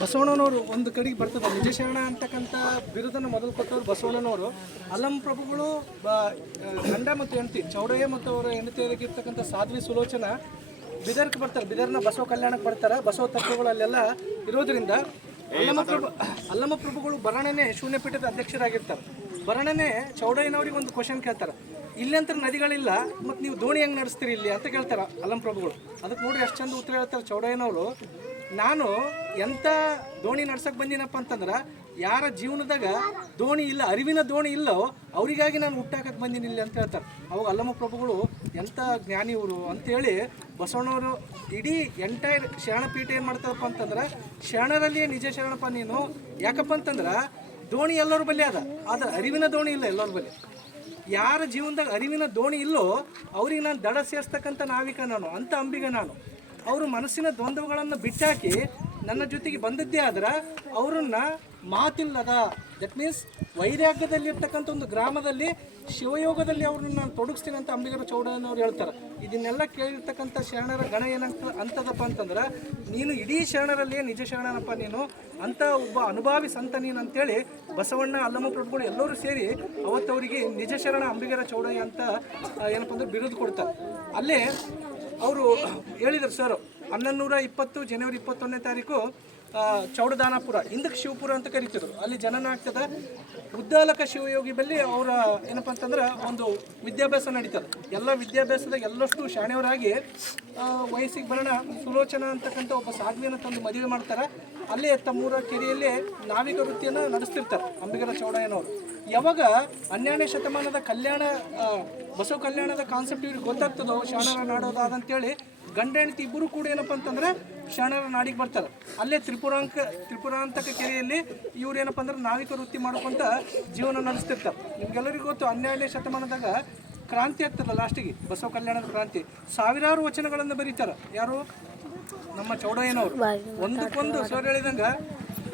ಬಸವಣ್ಣನವರು ಒಂದು ಕಡೆಗೆ ಬರ್ತದೆ. ನಿಜಶರಣ ಅಂತಕ್ಕಂಥ ಬಿರುದನ್ನು ಮೊದಲು ಕೊಟ್ಟವರು ಬಸವಣ್ಣನವರು. ಅಲಂ ಪ್ರಭುಗಳು ಗಂಡ ಮತ್ತು ಹೆಂಡತಿ, ಚೌಡಯ್ಯ ಮತ್ತು ಅವರ ಹೆಂಡತಿಯಾಗಿರ್ತಕ್ಕಂಥ ಸಾಧ್ವಿ ಸುಲೋಚನ ಬಿದರ್ಕ್ ಬರ್ತಾರೆ. ಬಿದರ್ನ ಬಸವ ಕಲ್ಯಾಣಕ್ಕೆ ಬರ್ತಾರೆ. ಬಸವ ತತ್ವಗಳಲ್ಲೆಲ್ಲ ಇರೋದ್ರಿಂದ ಅಲ್ಲಮ ಪ್ರಭು, ಅಲ್ಲಮ ಪ್ರಭುಗಳು ಬರಣನೆ ಶೂನ್ಯಪೀಠದ ಅಧ್ಯಕ್ಷರಾಗಿರ್ತಾರೆ. ಬರಣನೆ ಚೌಡಯ್ಯನವ್ರಿಗೆ ಒಂದು ಕ್ವಶನ್ ಕೇಳ್ತಾರೆ. ಇಲ್ಲಂತರ ನದಿಗಳಿಲ್ಲ, ಮತ್ತು ನೀವು ದೋಣಿ ಹೆಂಗೆ ನಡೆಸ್ತೀರಿ ಇಲ್ಲಿ? ಅಂತ ಕೇಳ್ತಾರೆ ಅಲ್ಲಂ ಪ್ರಭುಗಳು. ಅದಕ್ಕೆ ನೋಡಿ ಎಷ್ಟು ಚಂದ ಉತ್ತರ ಹೇಳ್ತಾರೆ ಚೌಡಯ್ಯನವರು. ನಾನು ಎಂಥ ದೋಣಿ ನಡ್ಸಕ್ಕೆ ಬಂದಿನಪ್ಪ ಅಂತಂದ್ರೆ, ಯಾರ ಜೀವನದಾಗ ದೋಣಿ ಇಲ್ಲ, ಅರಿವಿನ ದೋಣಿ ಇಲ್ಲೋ, ಅವರಿಗಾಗಿ ನಾನು ಹುಟ್ಟಾಕಕ್ಕೆ ಬಂದೀನಿ ಇಲ್ಲಿ ಅಂತ ಹೇಳ್ತಾರೆ. ಅವಾಗ ಅಲ್ಲಮ್ಮ ಪ್ರಭುಗಳು ಎಂಥ ಜ್ಞಾನಿ ಇವರು ಅಂತೇಳಿ ಬಸವಣ್ಣವರು ಇಡೀ ಎಂಟೈರ್ ಶರಣಪೀಠ ಏನು ಮಾಡ್ತಾರಪ್ಪ ಅಂತಂದ್ರೆ, ಶರಣರಲ್ಲಿಯೇ ನಿಜ ಶರಣಪ್ಪ ನೀನು. ಯಾಕಪ್ಪ ಅಂತಂದ್ರೆ, ದೋಣಿ ಎಲ್ಲರ ಬಳಿ ಅದ, ಆದ್ರೆ ಅರಿವಿನ ದೋಣಿ ಇಲ್ಲ ಎಲ್ಲರ ಬಳಿ ಯಾರ ಜೀವನದಾಗ ಅರಿವಿನ ದೋಣಿ ಇಲ್ಲೋ, ಅವ್ರಿಗೆ ನಾನು ದಡ ಸೇರಿಸ್ತಕ್ಕಂಥ ನಾವಿಕ ನಾನು, ಅಂತ ಅಂಬಿಗ ನಾನು. ಅವರು ಮನಸ್ಸಿನ ದ್ವಂದ್ವಗಳನ್ನು ಬಿಟ್ಟಾಕಿ ನನ್ನ ಜೊತೆಗೆ ಬಂದದ್ದೇ ಆದ್ರೆ ಅವರನ್ನ ಮಾತಿಲ್ಲದ ದಟ್ ಮೀನ್ಸ್ ವೈರಾಗ್ಯದಲ್ಲಿರ್ತಕ್ಕಂಥ ಒಂದು ಗ್ರಾಮದಲ್ಲಿ ಶಿವಯೋಗದಲ್ಲಿ ಅವ್ರನ್ನ ನಾನು ತೊಡಗಿಸ್ತೀನಿ ಅಂತ ಅಂಬಿಗರ ಚೌಡಯ್ಯನವ್ರು ಹೇಳ್ತಾರೆ. ಇದನ್ನೆಲ್ಲ ಕೇಳಿರ್ತಕ್ಕಂಥ ಶರಣರ ಗಣ ಏನಂತ ಅಂತದಪ್ಪ ಅಂತಂದ್ರೆ, ನೀನು ಇಡೀ ಶರಣರಲ್ಲಿ ನಿಜ ಶರಣನಪ್ಪ ನೀನು, ಅಂತ ಒಬ್ಬ ಅನುಭಾವಿ ಸಂತ ನೀನು ಅಂತೇಳಿ ಬಸವಣ್ಣ, ಅಲ್ಲಮ್ಮ ಪ್ರಭುಗಳು ಎಲ್ಲರೂ ಸೇರಿ ಅವತ್ತವರಿಗೆ ನಿಜ ಶರಣ ಅಂಬಿಗರ ಚೌಡಯ್ಯ ಅಂತ ಏನಪ್ಪ ಅಂದ್ರೆ ಬಿರುದು ಕೊಡ್ತಾರೆ. ಅಲ್ಲೇ ಅವರು ಹೇಳಿದರು, ಸರ್ ಹನ್ನೊಂದು ನೂರ ಇಪ್ಪತ್ತು, ಜನವರಿ ಇಪ್ಪತ್ತೊಂದನೇ ತಾರೀಕು ಚೌಡದಾನಪುರ, ಹಿಂದಕ್ಕೆ ಶಿವಪುರ ಅಂತ ಕರಿತಿದ್ರು. ಅಲ್ಲಿ ಜನನ ಆಗ್ತದೆ. ಉದ್ದಾಲಕ ಶಿವಯೋಗಿ ಬಳಿ ಅವರ ಏನಪ್ಪ ಅಂತಂದ್ರೆ ಒಂದು ವಿದ್ಯಾಭ್ಯಾಸ ನಡೀತದೆ. ಎಲ್ಲ ವಿದ್ಯಾಭ್ಯಾಸದಾಗ ಎಲ್ಲಷ್ಟು ಶಾಣೆಯವರಾಗಿ ವಯಸ್ಸಿಗೆ ಬರೋಣ, ಸುಲೋಚನ ಅಂತಕ್ಕಂಥ ಒಬ್ಬ ಸಾಧ್ವಿಯನ್ನು ತಂದು ಮದುವೆ ಮಾಡ್ತಾರೆ. ಅಲ್ಲಿ ತಮ್ಮೂರ ಕೆರೆಯಲ್ಲಿ ನಾವಿಕ ವೃತ್ತಿಯನ್ನು ನಡೆಸ್ತಿರ್ತಾರೆ ಅಂಬಿಗರ ಚೌಡಯ್ಯನವರು. ಯಾವಾಗ ಹನ್ನೆರಡನೇ ಶತಮಾನದ ಕಲ್ಯಾಣ ಬಸವ ಕಲ್ಯಾಣದ ಕಾನ್ಸೆಪ್ಟ್ ಇವ್ರಿಗೆ ಗೊತ್ತಾಗ್ತದೋ ಶರಣರ ನಾಡೋದಾದಂತೇಳಿ ಗಂಡ ಹೆಂಡತಿ ಇಬ್ಬರು ಕೂಡ ಏನಪ್ಪ ಅಂತಂದ್ರೆ ಶರಣರ ನಾಡಿಗೆ ಬರ್ತಾರೆ. ಅಲ್ಲೇ ತ್ರಿಪುರಾಂಕ, ತ್ರಿಪುರಾಂತಕ ಕೆರೆಯಲ್ಲಿ ಇವ್ರು ಏನಪ್ಪ ಅಂದ್ರೆ ನಾವಿಕ ವೃತ್ತಿ ಮಾಡ್ಕೊಂತ ಜೀವನ ನಡೆಸ್ತಿರ್ತಾರೆ. ನಿಮ್ಗೆಲ್ಲರಿಗೂ ಗೊತ್ತು, ಹನ್ನೆರಡನೇ ಶತಮಾನದಾಗ ಕ್ರಾಂತಿ ಆಗ್ತದ ಲಾಸ್ಟಿಗೆ ಬಸವ ಕಲ್ಯಾಣದ ಕ್ರಾಂತಿ. ಸಾವಿರಾರು ವಚನಗಳನ್ನು ಬರೀತಾರೆ. ಯಾರು? ನಮ್ಮ ಚೌಡಯ್ಯನವರು. ಒಂದಕ್ಕೊಂದು ಸರ್ ಹೇಳಿದಂಗ,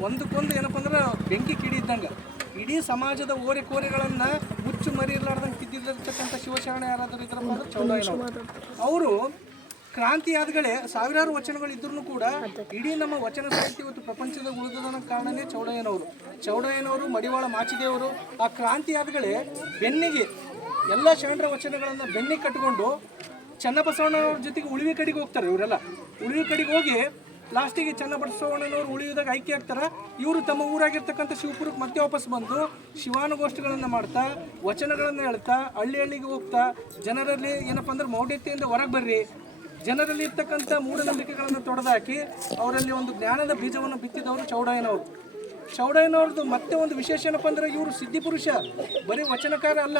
ಒಂದಕ್ಕೊಂದು ಏನಪ್ಪ ಅಂದ್ರೆ ಬೆಂಕಿ ಕಿಡಿ ಇದ್ದಂಗೆ. ಇಡೀ ಸಮಾಜದ ಓರೆ ಕೋರೆಗಳನ್ನ ಮುಚ್ಚು ಮರಿ ಇರ್ಲಾರ್ದಂಗೆ ತಿದ್ದಿರ್ತಕ್ಕಂಥ ಶಿವಶರಣ ಯಾರಾದರೂ ಇದ್ರಪ್ಪ ಅಂದ್ರೆ ಚೌಡಯ್ಯನವರು ಅವರು ಕ್ರಾಂತಿ ಆದಗಳೇ ಸಾವಿರಾರು ವಚನಗಳು ಇದ್ರೂ ಕೂಡ ಇಡೀ ನಮ್ಮ ವಚನ ಸಾಹಿತ್ಯ ಇವತ್ತು ಪ್ರಪಂಚದ ಉಳಿದದನ ಕಾರಣನೇ ಚೌಡಯ್ಯನವರು. ಚೌಡಯ್ಯನವರು ಮಡಿವಾಳ ಮಾಚಿದೇವರು ಆ ಕ್ರಾಂತಿ ಆದಗಳೇ ಬೆನ್ನಿಗೆ ಎಲ್ಲ ಶರಣರ ವಚನಗಳನ್ನು ಬೆನ್ನಿಗೆ ಕಟ್ಟಿಕೊಂಡು ಚನ್ನಬಸವಣ್ಣನವ್ರ ಜೊತೆಗೆ ಉಳಿವಿ ಕಡೆಗೆ ಹೋಗ್ತಾರೆ ಇವರೆಲ್ಲ. ಉಳಿವಿ ಕಡೆಗೆ ಹೋಗಿ ಲಾಸ್ಟಿಗೆ ಚನ್ನಬಸವಣ್ಣನವರು ಉಳಿಯೋದಾಗ ಆಯ್ಕೆ ಆಗ್ತಾರೆ. ಇವರು ತಮ್ಮ ಊರಾಗಿರ್ತಕ್ಕಂಥ ಶಿವಪುರಕ್ಕೆ ಮತ್ತೆ ವಾಪಸ್ ಬಂದು ಶಿವಾನುಗೋಷ್ಠಿಗಳನ್ನು ಮಾಡ್ತಾ, ವಚನಗಳನ್ನು ಹೇಳ್ತಾ ಹಳ್ಳಿ ಹಳ್ಳಿಗೆ ಹೋಗ್ತಾ, ಜನರಲ್ಲಿ ಏನಪ್ಪ ಅಂದ್ರೆ ಮೌಢ್ಯತೆಯಿಂದ ಹೊರಗೆ ಬರ್ರಿ. ಜನರಲ್ಲಿ ಇರ್ತಕ್ಕಂಥ ಮೂಢನಂಬಿಕೆಗಳನ್ನು ತೊಡೆದಾಕಿ ಅವರಲ್ಲಿ ಒಂದು ಜ್ಞಾನದ ಬೀಜವನ್ನು ಬಿತ್ತಿದವರು ಚೌಡಯ್ಯನವರು. ಚೌಡಯ್ಯನವ್ರದ್ದು ಮತ್ತೆ ಒಂದು ವಿಶೇಷ ಏನಪ್ಪ ಅಂದ್ರೆ ಇವರು ಸಿದ್ಧಿಪುರುಷ ಬರೀ ವಚನಕಾರ ಅಲ್ಲ.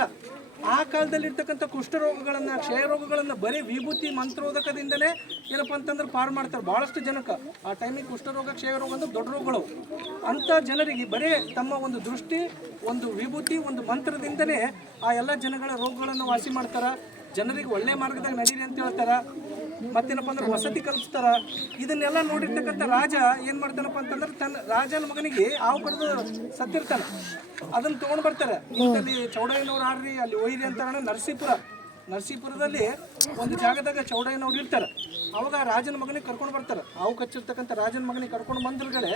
ಆ ಕಾಲದಲ್ಲಿ ಇರ್ತಕ್ಕಂಥ ಕುಷ್ಠರೋಗಗಳನ್ನು, ಕ್ಷಯರೋಗಗಳನ್ನು ಬರೀ ವಿಭೂತಿ ಮಂತ್ರೋದಕದಿಂದಲೇ ಏನಪ್ಪ ಅಂತಂದ್ರೆ ಪಾರು ಮಾಡ್ತಾರೆ ಭಾಳಷ್ಟು ಜನಕ್ಕೆ. ಆ ಟೈಮಿಗೆ ಕುಷ್ಠರೋಗ, ಕ್ಷಯರೋಗ ಅಂದ್ರೆ ದೊಡ್ಡ ರೋಗಗಳು. ಅಂಥ ಜನರಿಗೆ ಬರೀ ತಮ್ಮ ಒಂದು ದೃಷ್ಟಿ, ಒಂದು ವಿಭೂತಿ, ಒಂದು ಮಂತ್ರದಿಂದಲೇ ಆ ಎಲ್ಲ ಜನಗಳ ರೋಗಗಳನ್ನು ವಾಸಿ ಮಾಡ್ತಾರೆ. ಜನರಿಗೆ ಒಳ್ಳೆ ಮಾರ್ಗದಾಗ ನಡೀರಿ ಅಂತ ಹೇಳ್ತಾರ. ಮತ್ತೇನಪ್ಪ ಅಂದ್ರೆ ವಸತಿ ಕಲ್ಪಿಸ್ತಾರ ಇದನ್ನೆಲ್ಲ ನೋಡಿರ್ತಕ್ಕಂಥ ರಾಜ ಏನ್ ಮಾಡ್ತಾನಪ್ಪ ಅಂತಂದ್ರೆ ತನ್ನ ರಾಜನ ಮಗನಿಗೆ ಹಾವು ಕಡ್ದು ಸತ್ತಿರ್ತಾನ. ಅದನ್ನ ತಗೊಂಡ್ ಬರ್ತಾರೆ. ಇಂಥಲ್ಲಿ ಚೌಡಯ್ಯನವ್ರು ಆಡ್ರಿ, ಅಲ್ಲಿ ಒಯ್ರಿ ಅಂತ ಹೇಳಿ ನರಸೀಪುರ. ನರಸೀಪುರದಲ್ಲಿ ಒಂದು ಜಾಗದಾಗ ಚೌಡಯ್ಯನವ್ರು ಇರ್ತಾರೆ. ಅವಾಗ ರಾಜನ ಮಗನಿಗೆ ಕರ್ಕೊಂಡು ಬರ್ತಾರೆ. ಹಾವು ಕಚ್ಚಿರ್ತಕ್ಕಂಥ ರಾಜನ ಮಗನಿಗೆ ಕರ್ಕೊಂಡು ಬಂದ್ರಗಡೆ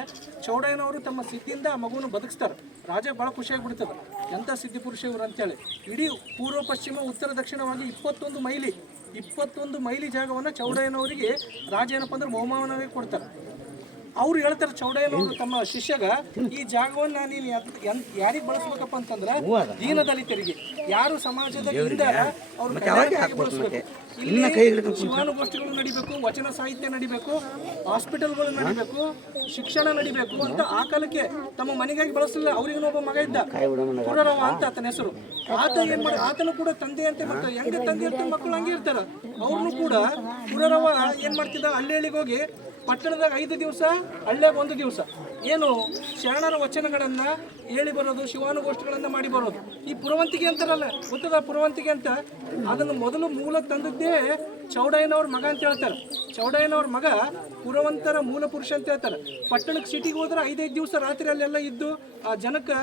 ಚೌಡಯ್ಯನವರು ತಮ್ಮ ಸಿದ್ಧಿಯಿಂದ ಆ ಮಗುವನ್ನು ಬದುಕಿಸ್ತಾರೆ. ರಾಜ ಭಾಳ ಖುಷಿಯಾಗಿ ಬಿಡ್ತದೆ ಎಂಥ ಸಿದ್ಧಿ ಪುರುಷ ಇವರು ಅಂತೇಳಿ. ಇಡೀ ಪೂರ್ವ, ಪಶ್ಚಿಮ, ಉತ್ತರ, ದಕ್ಷಿಣವಾಗಿ ಇಪ್ಪತ್ತೊಂದು ಮೈಲಿ ಇಪ್ಪತ್ತೊಂದು ಮೈಲಿ ಜಾಗವನ್ನು ಚೌಡಯ್ಯನವರಿಗೆ ರಾಜ ಏನಪ್ಪ ಅಂದ್ರೆ ಬಹುಮಾನವಾಗಿ ಕೊಡ್ತಾರೆ. ಅವ್ರು ಹೇಳ್ತಾರೆ ಚೌಡಯ್ಯನವರು ತಮ್ಮ ಶಿಷ್ಯಗ ಈ ಜಾಗವನ್ನ ನೀನು ಯಾರಿಗೆ ಬಳಸ್ಬೇಕಪ್ಪ ಅಂತಂದ್ರೆ ದೀನ ದಲಿತರಿಗೆ. ಯಾರು ಸಮಾಜದ ಹಿಂದೆ ಅವ್ರು ಬಳಸ್ಬೇಕು? ಇಲ್ಲಿ ಶಿವಾನುಗೋಷ್ಠಿಗಳು ನಡಿಬೇಕು ವಚನ ಸಾಹಿತ್ಯ ನಡಿಬೇಕು ಹಾಸ್ಪಿಟಲ್ಗಳು ನಡಿಬೇಕು ಶಿಕ್ಷಣ ನಡಿಬೇಕು ಅಂತ ಆ ಕಾಲಕ್ಕೆ ತಮ್ಮ ಮನೆಗಾಗಿ ಬಳಸಲಿಲ್ಲ ಅವ್ರಿಗೆ ಒಬ್ಬ ಮಗ ಇದ್ದ. ಪುರರವ ಅಂತ ಆತನ ಹೆಸರು. ಆತ ಏನ್ ಮಾಡ ಆತನು ಕೂಡ ತಂದೆ ಅಂತ ಮತ್ತೆ ಹೆಂಗ ತಂದೆ ಅಂತ ಮಕ್ಕಳು ಹಂಗೆ ಇರ್ತಾರ. ಅವ್ರನ್ನು ಕೂಡ ಪುರರವ ಏನ್ ಮಾಡ್ತಿದ್ದ ಹಳ್ಳಿ ಹಳ್ಳಿಗೆ ಹೋಗಿ ಪಟ್ಟಣದಾಗ ಐದು ದಿವಸ, ಹಳ್ಳ್ಯಾಗ ಒಂದು ದಿವಸ. ಏನು ಶರಣರ ವಚನಗಳನ್ನು ಹೇಳಿ ಬರೋದು, ಶಿವಾನುಗೋಷ್ಠಿಗಳನ್ನ ಮಾಡಿ ಬರೋದು. ಈ ಪುರವಂತಿಗೆ ಅಂತಾರಲ್ಲ, ಗೊತ್ತದ ಪುರವಂತಿಗೆ ಅಂತ? ಅದನ್ನು ಮೊದಲು ಮೂಲ ತಂದದ್ದೇ ಚೌಡಯ್ಯನವ್ರ ಮಗ ಅಂತ ಹೇಳ್ತಾರೆ. ಚೌಡಯ್ಯನವ್ರ ಮಗ ಪುರವಂತರ ಮೂಲ ಪುರುಷ ಅಂತ ಹೇಳ್ತಾರೆ. ಪಟ್ಟಣಕ್ಕೆ ಸಿಟಿಗೆ ಹೋದ್ರೆ ಐದೈದು ದಿವಸ ರಾತ್ರಿ ಅಲ್ಲೆಲ್ಲ ಇದ್ದು ಆ ಜನಕ್ಕೆ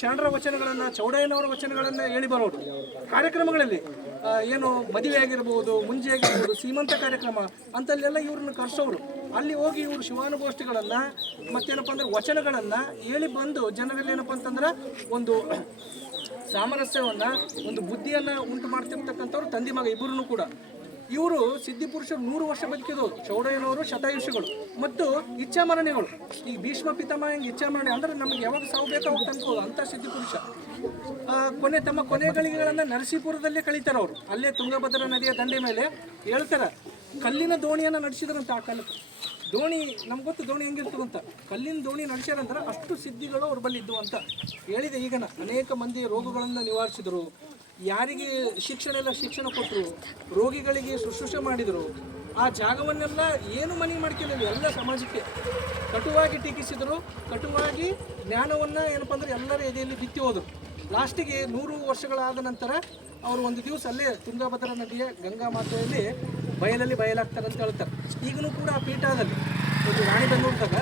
ಶರಣರ ವಚನಗಳನ್ನು, ಚೌಡಯ್ಯನವರ ವಚನಗಳನ್ನು ಹೇಳಿ ಬರೋದು ಕಾರ್ಯಕ್ರಮಗಳಲ್ಲಿ ಏನು ಮದುವೆ ಆಗಿರ್ಬೋದು ಮುಂಜೆ ಆಗಿರ್ಬೋದು ಸೀಮಂತ ಕಾರ್ಯಕ್ರಮ ಅಂತಲ್ಲೆಲ್ಲ ಇವ್ರನ್ನ ಕರ್ಸೋರು. ಅಲ್ಲಿ ಹೋಗಿ ಇವರು ಶಿವಾನುಭೋಷ್ಟಿಗಳನ್ನ ಮತ್ತೇನಪ್ಪ ಅಂದ್ರೆ ವಚನಗಳನ್ನ ಹೇಳಿ ಬಂದು ಜನರಲ್ಲಿ ಏನಪ್ಪ ಅಂತಂದ್ರೆ ಒಂದು ಸಾಮರಸ್ಯವನ್ನ, ಒಂದು ಬುದ್ಧಿಯನ್ನ ಉಂಟು ಮಾಡ್ತಿರ್ತಕ್ಕಂಥವ್ರು ತಂದೆ ಮಗ ಇಬ್ಬರೂ ಕೂಡ. ಇವರು ಸಿದ್ಧಿ ಪುರುಷರು ನೂರು ವರ್ಷ ಬದುಕಿದವರು ಚೌಡಯ್ಯನವರು ಶತಾಯುಷಿಗಳು ಮತ್ತು ಇಚ್ಛಾಮರಣಿಗಳು. ಈ ಭೀಷ್ಮ ಪಿತಾಮಹ ಹಿಂಗೆ ಇಚ್ಛಾಮರಣಿ ಅಂದ್ರೆ ನಮ್ಗೆ ಯಾವಾಗ ಸಾವು ಬೇಕೋ ಅವಾಗ ತಂದ್ಕೋದು ಸಿದ್ಧಿ ಪುರುಷ. ಕೊನೆ ತಮ್ಮ ಕೊನೆ ಗಳಿಗೆಗಳನ್ನ ನರಸೀಪುರದಲ್ಲೇ ಕಳೀತಾರೆ ಅವರು. ಅಲ್ಲೇ ತುಂಗಭದ್ರಾ ನದಿಯ ದಂಡೆ ಮೇಲೆ ಹೇಳ್ತಾರೆ. ಕಲ್ಲಿನ ದೋಣಿಯನ್ನ ನಡೆಸಿದ್ರಂತ ಆ ಕಾಲಕ್ಕೆ ದೋಣಿ, ನಮ್ಗೆ ಗೊತ್ತು ದೋಣಿ ಹೆಂಗಿರ್ತು ಅಂತ. ಕಲ್ಲಿನ ದೋಣಿ ನಡೆಸ್ಯಾರಂದ್ರೆ ಅಷ್ಟು ಸಿದ್ಧಿಗಳು ಅವ್ರ ಬಳಿ ಅಂತ ಹೇಳಿದೆ ಈಗ ಅನೇಕ ಮಂದಿ ರೋಗಗಳನ್ನು ನಿವಾರಿಸಿದರು. ಯಾರಿಗೆ ಶಿಕ್ಷಣ ಎಲ್ಲ ಶಿಕ್ಷಣ ಕೊಟ್ಟರು ರೋಗಿಗಳಿಗೆ ಶುಶ್ರೂಷೆ ಮಾಡಿದರು. ಆ ಜಾಗವನ್ನೆಲ್ಲ ಏನು ಮನೆ ಮಾಡ್ಕೊಂಡಿಲ್ಲ, ಎಲ್ಲ ಸಮಾಜಕ್ಕೆ. ಕಟುವಾಗಿ ಟೀಕಿಸಿದರು. ಕಟುವಾಗಿ ಜ್ಞಾನವನ್ನು ಏನಪ್ಪ ಅಂದ್ರೆ ಎಲ್ಲರ ಎದೆಯಲ್ಲಿ ಬಿತ್ತಿ ಹೋದರು. ಲಾಸ್ಟಿಗೆ ನೂರು ವರ್ಷಗಳಾದ ನಂತರ ಅವರು ಒಂದು ದಿವಸ ಅಲ್ಲೇ ತುಂಗಭದ್ರಾ ನದಿಯ ಗಂಗಾ ಮಾತೆಯಲ್ಲಿ ಬಯಲಲ್ಲಿ ಬಯಲಾಗ್ತಾರೆ ಅಂತ ಹೇಳ್ತಾರೆ. ಈಗಲೂ ಕೂಡ ಆ ಪೀಠದಲ್ಲಿ ಒಂದು ರಾಣಿಬೆನ್ನೂರದಾಗ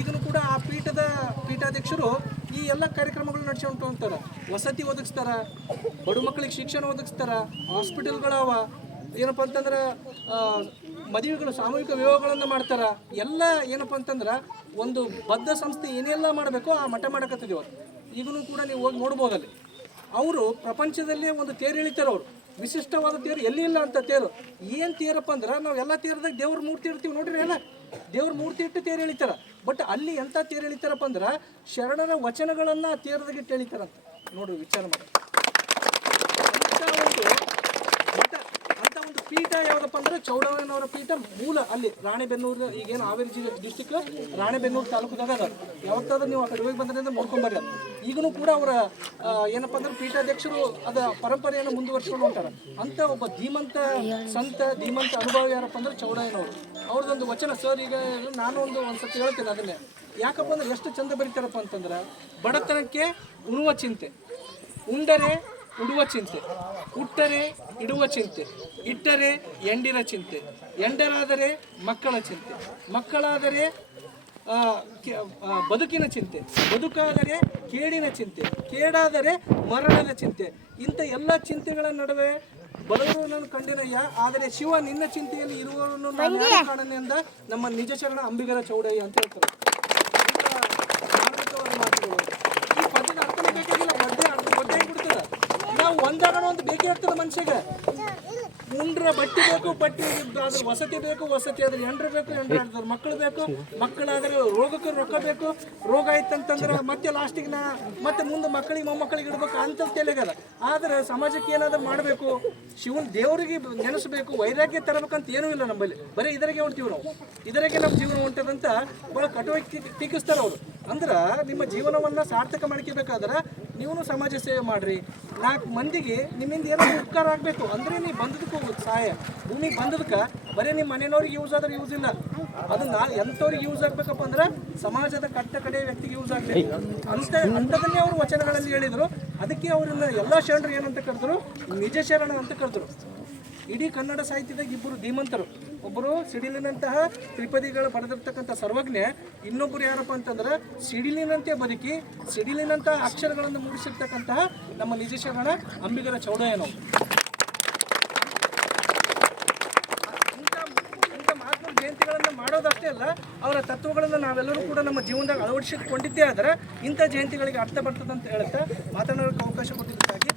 ಈಗಲೂ ಕೂಡ ಆ ಪೀಠದ ಪೀಠಾಧ್ಯಕ್ಷರು ಈ ಎಲ್ಲ ಕಾರ್ಯಕ್ರಮಗಳು ನಡೆಸ್ಕೊಂಡು ಹೋಗ್ತಾರೆ ವಸತಿ ಒದಗಿಸ್ತಾರ, ಬಡ ಮಕ್ಕಳಿಗೆ ಶಿಕ್ಷಣ ಒದಗಿಸ್ತಾರ, ಹಾಸ್ಪಿಟಲ್ಗಳವ, ಏನಪ್ಪ ಅಂತಂದ್ರೆ ಮದುವೆಗಳು, ಸಾಮೂಹಿಕ ವಿವಾಹಗಳನ್ನು ಮಾಡ್ತಾರ. ಎಲ್ಲ ಏನಪ್ಪ ಅಂತಂದ್ರೆ, ಒಂದು ಬದ್ಧ ಸಂಸ್ಥೆ ಏನೆಲ್ಲ ಮಾಡಬೇಕೋ ಆ ಮಠ ಮಾಡಕತ್ತಿದ್ದೀವಿ. ಅವ್ರು ಈಗಲೂ ಕೂಡ ನೀವು ಹೋಗಿ ನೋಡ್ಬೋದಲ್ಲಿ. ಅವರು ಪ್ರಪಂಚದಲ್ಲೇ ಒಂದು ತೇರಿಳಿತಾರೆ ಅವರು ವಿಶಿಷ್ಟವಾದ ತೇರು ಎಲ್ಲಿ ಇಲ್ಲ ಅಂತ ತೇರು. ಏನು ತೇರಪ್ಪ ಅಂದ್ರೆ ನಾವು ಎಲ್ಲ ತೇರದಾಗ ದೇವ್ರ ಮೂರ್ತಿ ಇರ್ತೀವಿ ನೋಡ್ರಿ ಎಲ್ಲ. ದೇವ್ರ ಮೂರ್ತಿ ಇಟ್ಟು ತೇರು ಎಳಿತಾರ. ಬಟ್ ಅಲ್ಲಿ ಎಂಥ ತೇರು ಎಳಿತಾರಪ್ಪ ಅಂದ್ರೆ ಶರಣರ ವಚನಗಳನ್ನು ತೇರದಾಗ ಇಟ್ಟು ಎಳಿತಾರಂತ. ನೋಡ್ರಿ ವಿಚಾರ ಮಾಡಿ ಅಂತ ಒಂದು ಅಂತ ಅಂತ ಒಂದು ಪೀಠ ಯಾವುದಪ್ಪ ಅಂದ್ರೆ ಚೌಡವನವರ ಪೀಠ ಮೂಲ ಅಲ್ಲಿ ರಾಣೆಬೆನ್ನೂರು, ಈಗೇನು ಹಾವೇರಿ ಜಿಲ್ಲೆ ಡಿಸ್ಟಿಕ್ ರಾಣೆಬೆನ್ನೂರು ತಾಲೂಕದಾಗ ಅದ. ಯಾವತ್ತಾದ್ರೂ ನೀವು ಆ ಕಡೆ ಹೋಗಿ ಬಂದ್ರೆ ನೋಡ್ಕೊಂಬರ್ರಿ ಅದು. ಈಗಲೂ ಕೂಡ ಅವರ ಏನಪ್ಪ ಅಂದ್ರೆ ಪೀಠಾಧ್ಯಕ್ಷರು ಅದ ಪರಂಪರೆಯನ್ನು ಮುಂದುವರ್ಸ್ಕೊಂಡು ಹೊಂಟಾರ. ಅಂತ ಒಬ್ಬ ಧೀಮಂತ ಸಂತ, ಧೀಮಂತ ಅನುಭವ ಯಾರಪ್ಪ ಅಂದ್ರೆ ಚೌಡಯ್ಯನವರು. ಅವ್ರದ್ದೊಂದು ವಚನ, ಸರ್, ಈಗ ನಾನು ಒಂದು ಒಂದ್ಸತಿ ಹೇಳ್ತೇನೆ ಅದನ್ನೇ. ಯಾಕಪ್ಪ ಅಂದ್ರೆ ಎಷ್ಟು ಚಂದ ಬರೀತಾರಪ್ಪ ಅಂತಂದ್ರೆ ಬಡತನಕ್ಕೆ ಉಣುವ ಚಿಂತೆ, ಉಂಡರೆ ಉಡುವ ಚಿಂತೆ. ಹುಟ್ಟರೆ ಇಡುವ ಚಿಂತೆ. ಇಟ್ಟರೆ ಎಂಡಿರ ಚಿಂತೆ. ಎಂಡರಾದರೆ ಮಕ್ಕಳ ಚಿಂತೆ. ಮಕ್ಕಳಾದರೆ ಬದುಕಿನ ಚಿಂತೆ. ಬದುಕಾದರೆ ಕೇಡಿನ ಚಿಂತೆ. ಕೇಡಾದರೆ ಮರಣದ ಚಿಂತೆ. ಇಂಥ ಎಲ್ಲ ಚಿಂತೆಗಳ ನಡುವೆ ಬಡವರನ್ನು ಕಂಡಿರಯ್ಯ ಆದರೆ ಶಿವ ನಿನ್ನ ಚಿಂತೆಯಲ್ಲಿ ಇರುವವರನ್ನು ಕಾಣನೆ ಅಂದ ನಮ್ಮ ನಿಜ ಚರಣ ಅಂಬಿಗರ ಚೌಡಯ್ಯ ಅಂತ ಹೇಳ್ತಾರೆ. ಬೇಕೇ ಆಗ್ತದೆ ಮನುಷ್ಯಗೆ ಬಟ್ಟೆ ಬೇಕು, ಬಟ್ಟೆ ಆದ್ರೆ ವಸತಿ ಬೇಕು, ವಸತಿ ಆದ್ರೆ ಎಂಡ್ರು ಬೇಕು ಎಂಡ್ರು ಆಡ್ತಾರೆ ಮಕ್ಕಳು ಬೇಕು. ಮಕ್ಕಳಾದ್ರೆ ರೋಗಕ್ಕೆ ರೊಕ್ಕ ಬೇಕು. ರೋಗ ಆಯ್ತಂತಂದ್ರೆ ಮತ್ತೆ ಲಾಸ್ಟಿಗೆ ನಾ ಮತ್ತೆ ಮುಂದೆ ಮಕ್ಕಳಿಗೆ, ಮೊಮ್ಮಕ್ಕಳಿಗೆ ಇಡ್ಬೇಕು ಅಂತ ತೆಲಗದ ಆದ್ರೆ ಸಮಾಜಕ್ಕೆ ಏನಾದ್ರು ಮಾಡಬೇಕು. ಶಿವನ್ ದೇವರಿಗೆ ನೆನೆಸಬೇಕು, ವೈರಾಗ್ಯ ತರಬೇಕಂತ ಏನೂ ಇಲ್ಲ ನಮ್ಮಲ್ಲಿ. ಬರೀ ಇದರಿಗೆ ಹೊಂಟೀವಿ ನಾವು. ಇದರಿಗೆ ನಮ್ಮ ಜೀವನ ಹೊಂಟದಂತ ಬಹಳ ಕಟುವಾಗಿ ಟೀಕ್- ಟೀಕಿಸ್ತಾರೆ ಅವರು. ಅಂದ್ರೆ ನಿಮ್ಮ ಜೀವನವನ್ನ ಸಾರ್ಥಕ ಮಾಡ್ಕೋಬೇಕಾದ್ರೆ ನೀವು ಸಮಾಜ ಸೇವೆ ಮಾಡ್ರಿ. ನಾಲ್ಕು ಮಂದಿಗೆ ನಿಮ್ಮಿಂದ ಏನೋ ಉಪಕಾರ ಆಗಬೇಕು ಅಂದ್ರೆ ನೀವು ಬಂದದಕ್ಕೆ ಹೋಗುತ್ತೆ ಸಹಾಯ. ಭೂಮಿ ಬಂದದಕ್ಕೆ ಬರೀ ನಿಮ್ಮ ಮನೆಯವ್ರಿಗೆ ಯೂಸ್ ಆದ್ರೆ ಯೂಸ್ ಇಲ್ಲ. ಅದನ್ನ ಎಂಥವ್ರಿಗೆ ಯೂಸ್ ಆಗ್ಬೇಕಪ್ಪ ಅಂದ್ರೆ ಸಮಾಜದ ಕಟ್ಟ ಕಡೆ ವ್ಯಕ್ತಿಗೆ ಯೂಸ್ ಆಗಬೇಕು. ಅಂತ ಅಂಥದನ್ನೇ ಅವರು ವಚನಗಳಲ್ಲಿ ಹೇಳಿದರು. ಅದಕ್ಕೆ ಅವರನ್ನ ಎಲ್ಲ ಶರಣರು ಏನಂತ ಕರೆದ್ರು? ನಿಜ ಶರಣ ಅಂತ ಕರೆದ್ರು. ಇಡೀ ಕನ್ನಡ ಸಾಹಿತ್ಯದಾಗ ಇಬ್ಬರು ಧೀಮಂತರು. ಒಬ್ಬರು ಸಿಡಿಲಿನಂತಹ ತ್ರಿಪದಿಗಳು ಪಡೆದಿರ್ತಕ್ಕಂಥ ಸರ್ವಜ್ಞ ಇನ್ನೊಬ್ಬರು ಯಾರಪ್ಪ ಅಂತಂದ್ರೆ ಸಿಡಿಲಿನಂತೆ ಬದುಕಿ ಸಿಡಿಲಿನಂತಹ ಅಕ್ಷರಗಳನ್ನು ಮೂಡಿಸಿರ್ತಕ್ಕಂತಹ ನಮ್ಮ ನಿಜ ಶರಣ ಅಂಬಿಗರ ಚೌಡಯ್ಯನವರು. ಜಯಂತಿಗಳನ್ನು ಮಾಡೋದಷ್ಟೇ ಅಲ್ಲ, ಅವರ ತತ್ವಗಳನ್ನು ನಾವೆಲ್ಲರೂ ಕೂಡ ನಮ್ಮ ಜೀವನದಾಗ ಅಳವಡಿಸಿಕೊಂಡಿದ್ದೇ ಆದರೆ ಇಂಥ ಜಯಂತಿಗಳಿಗೆ ಅರ್ಥ ಬರ್ತದಂತ ಹೇಳುತ್ತಾ ಮಾತನಾಡೋಕ್ಕೆ ಅವಕಾಶ ಕೊಟ್ಟಿದ್ದಕ್ಕಾಗಿ